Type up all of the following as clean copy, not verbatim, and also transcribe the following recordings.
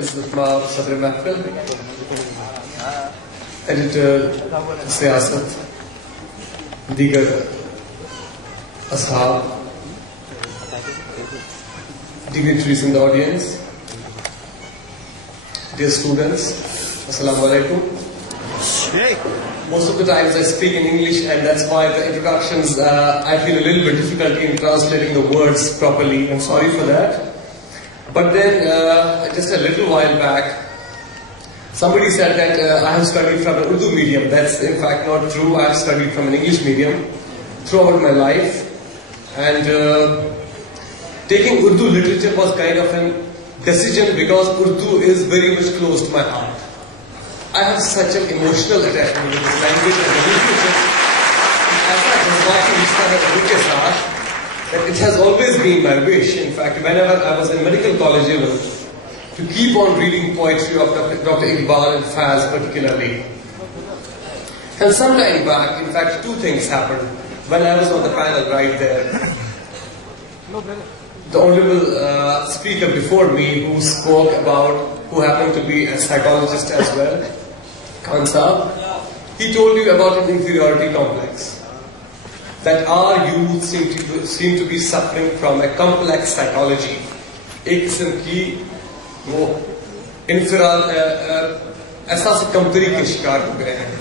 इज़्ज़त माब सदर महफिल, एडिटर, सियासत, दीगर असहाब, dignitaries in the audience, dear students, Assalamu alaikum. Most of the times I speak in English, and that's why the introductions I feel a little bit difficulty in translating the words properly. I'm sorry for that. But then just a little while back, somebody said that I have studied from an Urdu medium. That's in fact not true. I have studied from an English medium throughout my life, and taking Urdu literature was kind of a decision because Urdu is very much close to my heart. I have such an emotional attachment with this language and the literature. That it has always been my wish. In fact, whenever I was in medical college even, to keep on reading poetry of Dr. Iqbal and Faesal particularly. And some time back, in fact, two things happened when I was on the panel right there. The honorable speaker before me who spoke about, who happened to be a psychologist as well, Khan Saab, he told you about an inferiority complex. That our youth seem to be suffering from a complex psychology. एक किस्म की वो एहसास कमतरी के शिकार हो गए हैं.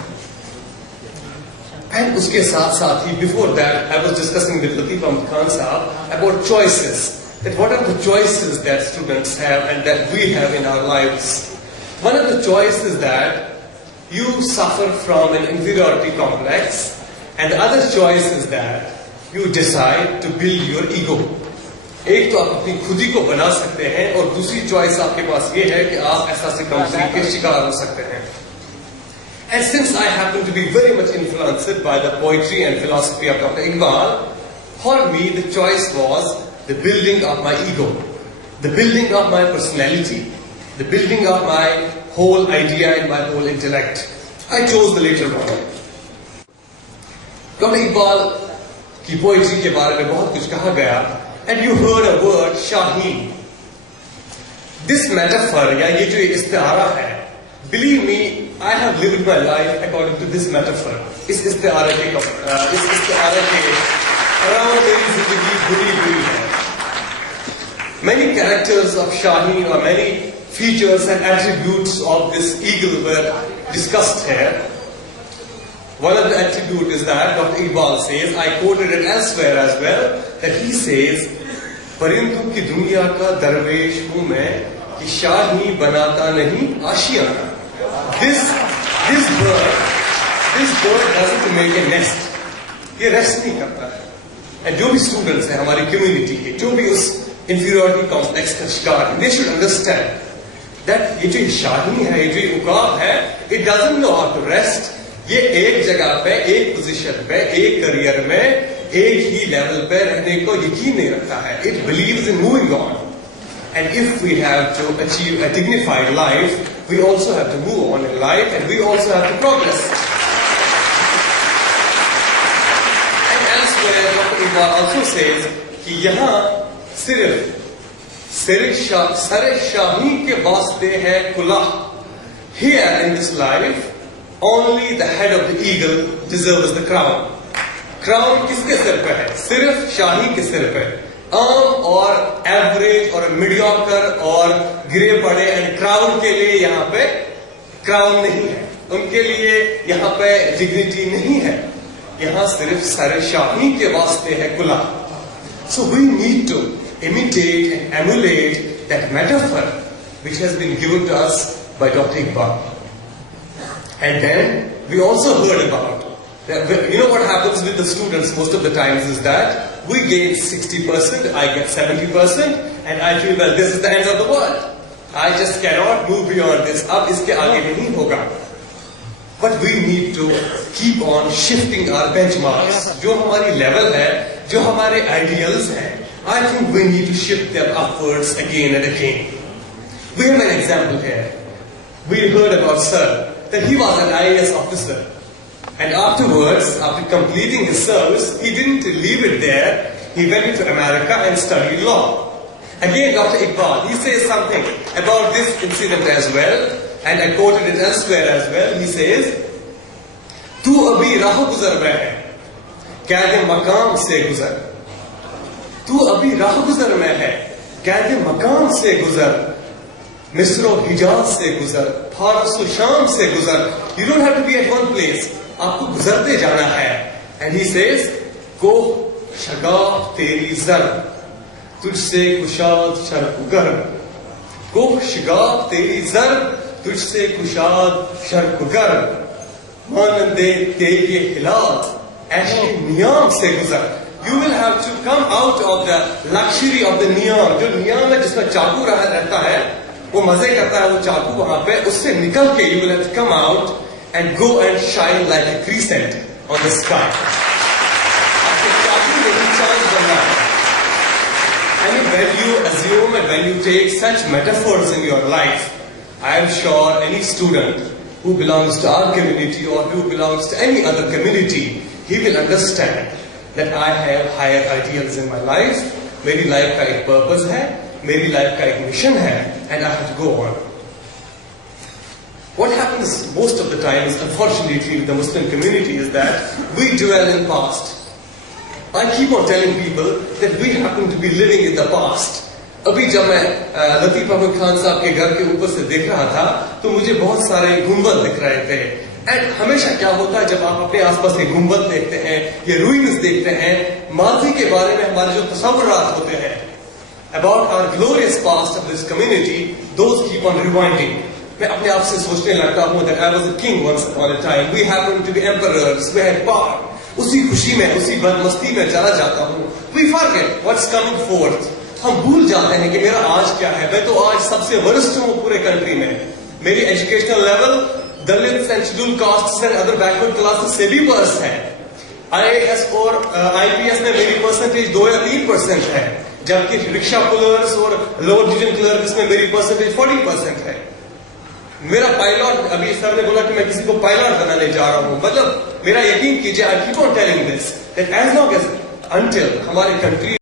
And उसके साथ साथ ही before that I was discussing with Latif Ahmed Khan Saab about choices. That what are the choices that students have and that we have in our lives. One of the choices that you suffer from an inferiority complex, and the other choice is that you decide to build your ego. एक तो आप अपनी खुदी को बना सकते हैं और दूसरी चॉइस आपके पास ये है कि आप एहसास कमतरी के शिकार हो सकते हैं. And since I happen to be very much influenced by the poetry and philosophy of Dr. Iqbal, for me the choice was the building of my ego, the building of my personality, the building of my whole idea and my whole intellect. I chose the later one. Dr. Iqbal की poetry के बारे में बहुत कुछ कहा गया, and you heard a word Shaheen. This metaphor या ये जो इस्तिआरा है, believe me, I have lived my life according to this metaphor. इस इस्तिआरे के around मेरी जिंदगी बुरी हुई है. Many characters of Shaheen or many features and attributes of this eagle were discussed here. One of the attributes is that Dr. Iqbal says, I quoted it elsewhere as well, that he says, परिंदों की दुनिया का दरवेश हूँ मैं कि शाही बनाता नहीं आशियाना. This bird doesn't make a nest. ये रेस्ट नहीं करता है. And जो भी students हैं हमारी community के, जो भी उस inferiority complex का शिकार हैं, they should understand that ये जो शाही है, ये जो उकाब है, it doesn't know how to rest. ये एक जगह पे, एक पोजीशन पे, एक करियर में, एक ही लेवल पे रहने को यकीन नहीं रखता है. It believes in moving on. And if we have to achieve a dignified life, we also have to move on in life and we also have to progress. And elsewhere, Dr. Iqbal also says कि यहाँ सिर्फ सरे शाही के वास्ते है खुला. Here in this life, only the head of the eagle deserves the crown. Crown किसके सिर पे है? सिर्फ शाही के सिर पे. आम और एवरेज और मीडियोकर और गिरे पड़े एंड क्राउन के लिए यहाँ पे क्राउन नहीं है. उनके लिए यहाँ पे डिग्निटी नहीं है. यहाँ सिर्फ सरे शाही के वास्ते है कुला. So we need to imitate and emulate that metaphor which has been given to us by Dr. Iqbal. And then we also heard about, you know what happens with the students most of the times is that we gain 60%, I get 70%, and I feel, well, this is the end of the world. I just cannot move beyond this. अब इसके आगे नहीं होगा. But we need to keep on shifting our benchmarks. जो हमारी level है, जो हमारे ideals हैं, I think we need to shift them upwards again and again. We have an example here. We heard about Sir, that he was an IAS officer. And afterwards, after completing his service, he didn't leave it there. He went into America and studied law. Again, Dr. Iqbal, he says something about this incident as well, and I quoted it elsewhere as well. He says, "तू अभी राह गुजर में है, कैद मकाम से गुजर। तू अभी राह गुजर में है, कैद मकाम से गुजर। मिस्र हिजाज से गुजर, फारस शाम से गुजर। You don't have to be at one place. आपको गुजरते जाना है." And he says, "कोह शगाफ तेरी जर, तुझसे कुशाद शर्कुगर। कोह शगाफ तेरी जर, तुझसे कुशाद शर्कुगर। मानंदे तेरे हिलात ऐशे नियाम से गुजर." You will have to come out of the luxury of the नियाम. जो नियाम है जिसमें चाकू रहता है, वो मजे करता है वो चाकू वहां पे, उससे निकल के you will have to come out and go and shine like a crescent on the sky. आपके चाकू नहीं चांद बनना है. And when you assume and when you take such metaphors in your life, I am sure any student who belongs to our community or who belongs to any other community, he will understand that I have higher ideals in my life. मेरी life का एक purpose है, मेरी life का एक mission है, and I have to go on. What happens most of the time is, unfortunately, with the Muslim community is that we dwell in past. I keep on telling people that we happen to be living in the past. अभी जब मैं लतीफ अहमद खान साहब के घर के ऊपर से देख रहा था तो मुझे बहुत सारे गुंबद दिख रहे थे. एंड हमेशा क्या होता है जब आप अपने आसपास के गुंबद देखते हैं या रूइंस देखते हैं, माजी के बारे में हमारे जो तसव्वुरात होते हैं about our glorious past of this community, those keep on rewinding. मैं अपने आप से सोचने लगता हूँ that I was a king once upon a time. We happened to be emperors. We had power. उसी खुशी में, उसी बदमस्ती में चला जाता हूँ. We forget what's coming forth. हम भूल जाते हैं कि मेरा आज क्या है. मैं तो आज सबसे वरिष्ठ हूँ पूरे कंट्री में. मेरी educational level Dalit and schedule caste and other backward classes से भी वर्स है. IAS और IPS में मेरी परसेंटेज 2 या 3% है, जबकि रिक्शा पुलर्स और लोअर डिवीजन क्लर्क्स में मेरी परसेंटेज 40% है. मेरा पायलट, अभी सर ने बोला कि मैं किसी को पायलट बनाने जा रहा हूं. मतलब मेरा यकीन कीजिए, I keep on telling this that as long as until हमारी कंट्री